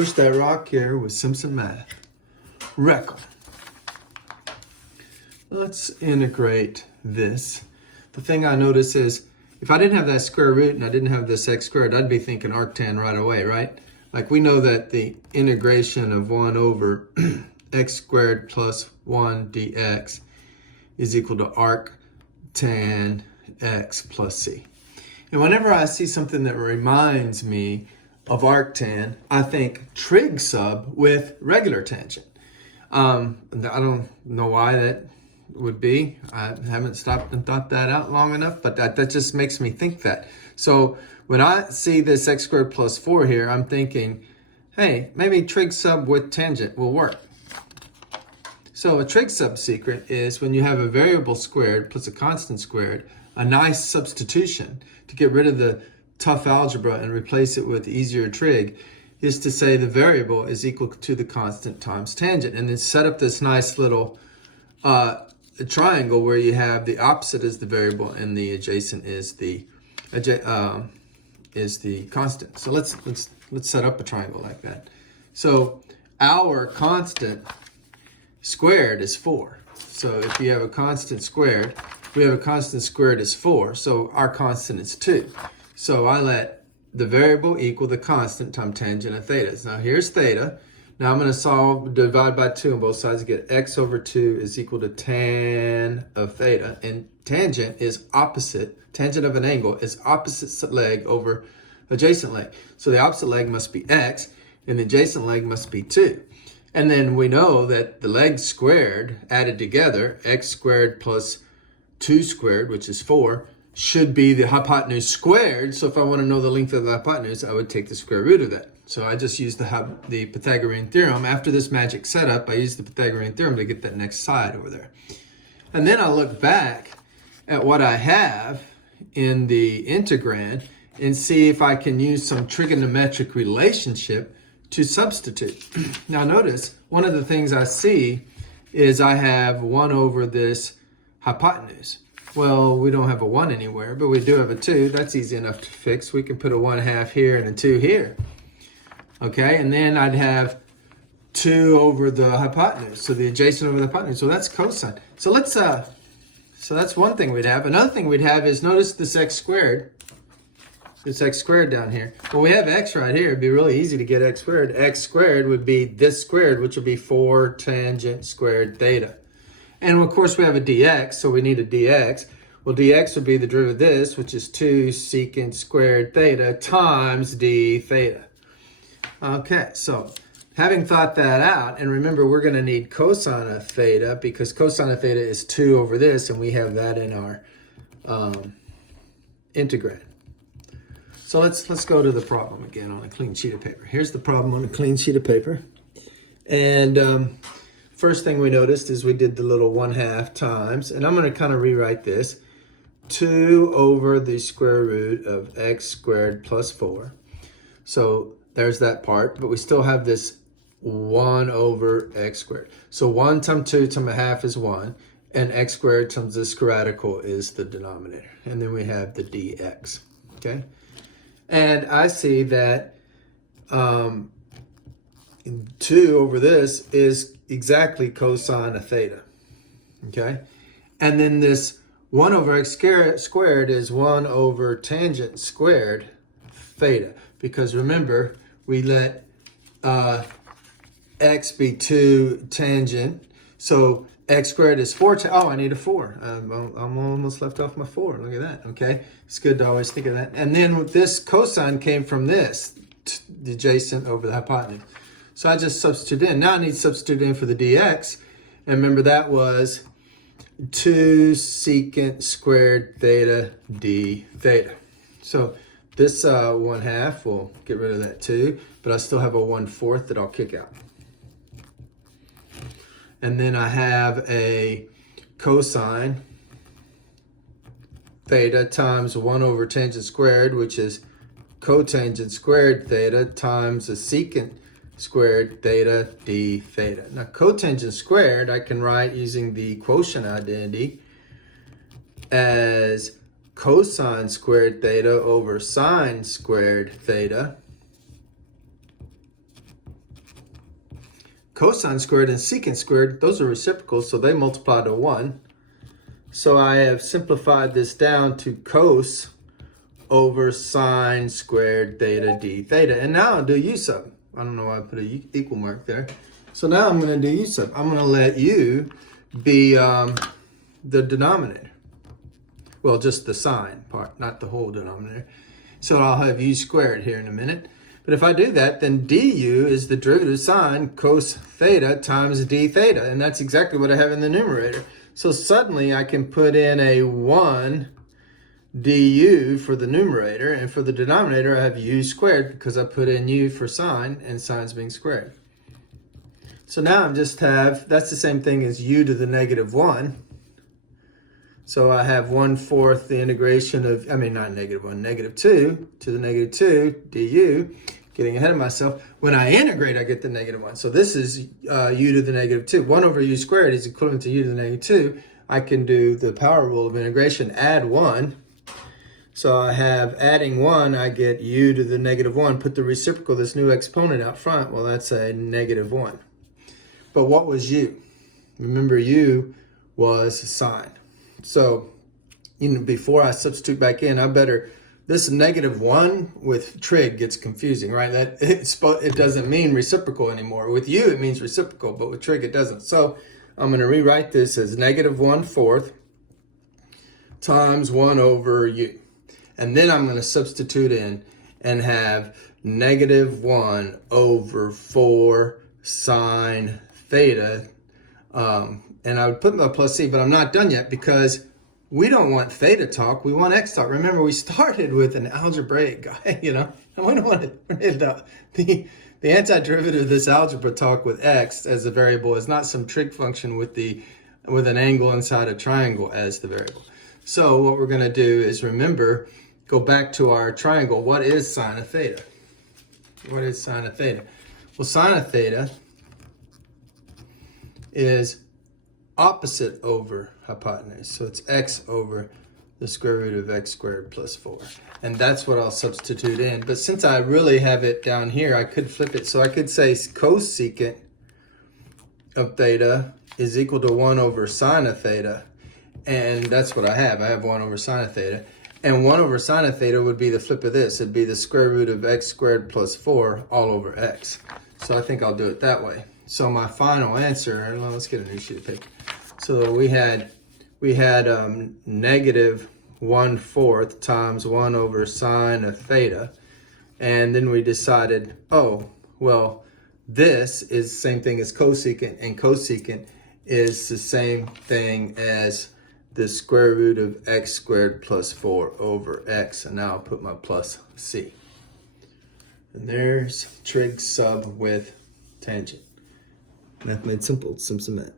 Push that rock here with Simpson math. Wreck 'em. Let's integrate this. The thing I notice is if I didn't have that square root and I didn't have this x squared, I'd be thinking arctan right away, right? Like we know that the integration of 1 over x squared plus 1 dx is equal to arctan x plus c. And whenever I see something that reminds me of arctan, I think trig sub with regular tangent. I don't know why that would be. I haven't stopped and thought that out long enough, but that just makes me think that. So when I see this x squared plus 4 here, I'm thinking, hey, maybe trig sub with tangent will work. So a trig sub secret is when you have a variable squared plus a constant squared, a nice substitution to get rid of the tough algebra and replace it with easier trig is to say the variable is equal to the constant times tangent, and then set up this nice little triangle where you have the opposite is the variable and the adjacent is the constant. So let's set up a triangle like that. So our constant squared is 4. So if you have a constant squared, we have a constant squared is 4. So our constant is 2. So I let the variable equal the constant times tangent of theta. Now here's theta. Now I'm going to divide by 2 on both sides to get x over 2 is equal to tan of theta. And tangent is opposite, tangent of an angle is opposite leg over adjacent leg. So the opposite leg must be x and the adjacent leg must be 2. And then we know that the legs squared added together, x squared plus 2 squared, which is 4, should be the hypotenuse squared. So if I want to know the length of the hypotenuse, I would take the square root of that. So I just used the Pythagorean theorem. After this magic setup, I used the Pythagorean theorem to get that next side over there. And then I look back at what I have in the integrand and see if I can use some trigonometric relationship to substitute. Now notice, one of the things I see is I have 1 over this hypotenuse. Well, we don't have a 1 anywhere, but we do have a 2. That's easy enough to fix. We can put a 1/2 here and a 2 here. Okay, and then I'd have 2 over the hypotenuse, so the adjacent over the hypotenuse. So that's cosine. So let's, so that's one thing we'd have. Another thing we'd have is, notice this x squared. This x squared down here. Well, we have x right here. It'd be really easy to get x squared. X squared would be this squared, which would be 4 tangent squared theta. And of course we have a dx, so we need a dx. Well, dx would be the derivative of this, which is 2 secant squared theta times d theta. Okay, so having thought that out, and remember we're going to need cosine of theta because cosine of theta is 2 over this, and we have that in our integrand. So let's go to the problem again on a clean sheet of paper. Here's the problem on a clean sheet of paper. And first thing we noticed is we did the little 1/2 times, and I'm going to kind of rewrite this. 2 over the square root of x squared plus 4. So there's that part, but we still have this 1 over x squared. So 1 times 2 times 1/2 is 1, and x squared times the square radical is the denominator. And then we have the dx, okay? And I see that 2 over this is exactly cosine of theta, okay? And then this 1 over x squared is 1 over tangent squared theta. Because remember, we let x be 2 tangent. So x squared is 4. Oh, I need a 4. I'm almost left off my 4. Look at that, okay? It's good to always think of that. And then with this cosine came from this, the adjacent over the hypotenuse. So I just substitute in. Now I need to substitute in for the dx. And remember that was 2 secant squared theta d theta. So this 1/2 will get rid of that 2, but I still have a 1/4 that I'll kick out. And then I have a cosine theta times 1 over tangent squared, which is cotangent squared theta times a secant squared theta d theta. Now cotangent squared I can write using the quotient identity as cosine squared theta over sine squared theta cosine squared and secant squared, those are reciprocals, so they multiply to 1. So I have simplified this down to cos over sine squared theta d theta. And now I'll do u sub. I don't know why I put an equal mark there. So now I'm going to do u sub. I'm going to let u be the denominator. Well, just the sine part, not the whole denominator. So I'll have u squared here in a minute. But if I do that, then du is the derivative of sine cos theta times d theta. And that's exactly what I have in the numerator. So suddenly I can put in a 1 du for the numerator. And for the denominator, I have u squared because I put in u for sine and sine's being squared. So now I just have, that's the same thing as u to the negative 1. So I have 1/4 the integration of, not negative 1, negative 2 to the negative 2 du. Getting ahead of myself. When I integrate, I get the negative 1. So this is u to the negative 2. 1 over u squared is equivalent to u to the negative 2. I can do the power rule of integration, add 1. So I have adding 1, I get u to the negative 1. Put the reciprocal, this new exponent out front. Well, that's a negative 1. But what was u? Remember, u was sine. So, before I substitute back in, this negative 1 with trig gets confusing, right? It doesn't mean reciprocal anymore. With u, it means reciprocal, but with trig, it doesn't. So I'm going to rewrite this as negative 1/4 times 1 over u. And then I'm going to substitute in and have negative 1 over 4 sine theta. And I would put my plus c, but I'm not done yet because we don't want theta talk. We want x talk. Remember, we started with an algebraic guy, and we don't want the antiderivative of this algebra talk with x as a variable is not some trig function with an angle inside a triangle as the variable. So what we're going to do is go back to our triangle. What is sine of theta? What is sine of theta? Well, sine of theta is opposite over hypotenuse. So it's x over the square root of x squared plus 4. And that's what I'll substitute in. But since I really have it down here, I could flip it. So I could say cosecant of theta is equal to 1 over sine of theta. And that's what I have. I have 1 over sine of theta. And 1 over sine of theta would be the flip of this. It'd be the square root of x squared plus 4 all over x. So I think I'll do it that way. So my final answer, well, let's get a new sheet of paper. So we had negative 1/4 times 1 over sine of theta. And then we decided, oh, well, this is the same thing as cosecant, and cosecant is the same thing as the square root of x squared plus 4 over x. And now I'll put my plus c. And there's trig sub with tangent. Math made simple, some cement.